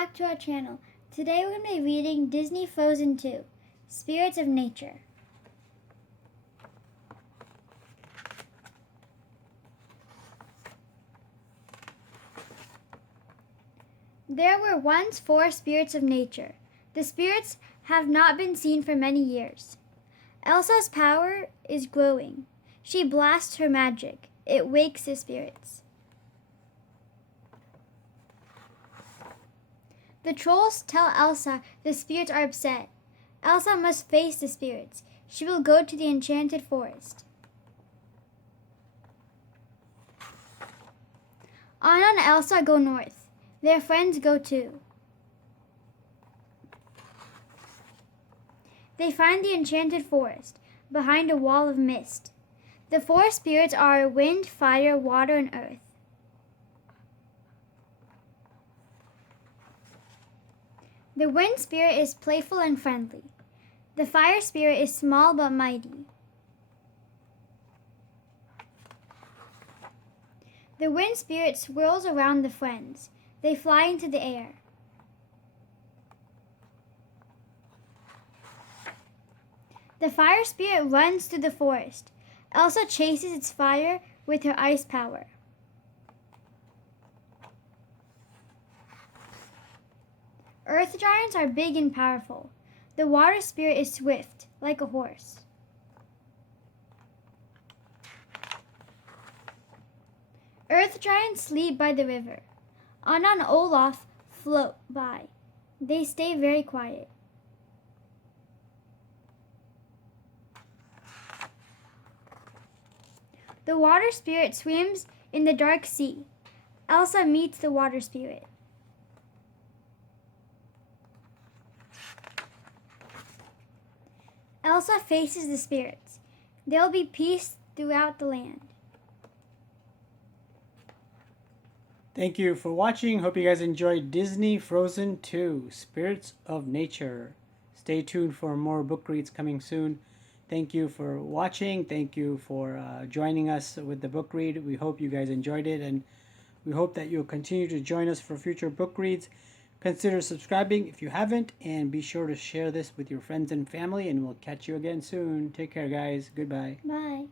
back to our channel. Today we're going to be reading Disney Frozen 2, Spirits of Nature. There were once 4 spirits of nature. The spirits have not been seen for many years. Elsa's power is growing. She blasts her magic. It wakes the spirits. The trolls tell Elsa the spirits are upset. Elsa must face the spirits. She will go to the enchanted forest. Anna and Elsa go north. Their friends go too. They find the enchanted forest, behind a wall of mist. The 4 spirits are wind, fire, water, and earth. The wind spirit is playful and friendly. The fire spirit is small but mighty. The wind spirit swirls around the friends. They fly into the air. The fire spirit runs through the forest. Elsa chases its fire with her ice power. Earth giants are big and powerful. The water spirit is swift, like a horse. Earth giants sleep by the river. Anna and Olaf float by. They stay very quiet. The water spirit swims in the dark sea. Elsa meets the water spirit. Elsa faces the spirits. There will be peace throughout the land. Thank you for watching. Hope you guys enjoyed Disney Frozen 2, Spirits of Nature. Stay tuned for more book reads coming soon. Thank you for watching. Thank you for joining us with the book read. We hope you guys enjoyed it, and we hope that you'll continue to join us for future book reads. Consider subscribing if you haven't, and be sure to share this with your friends and family, and we'll catch you again soon. Take care, guys. Goodbye. Bye.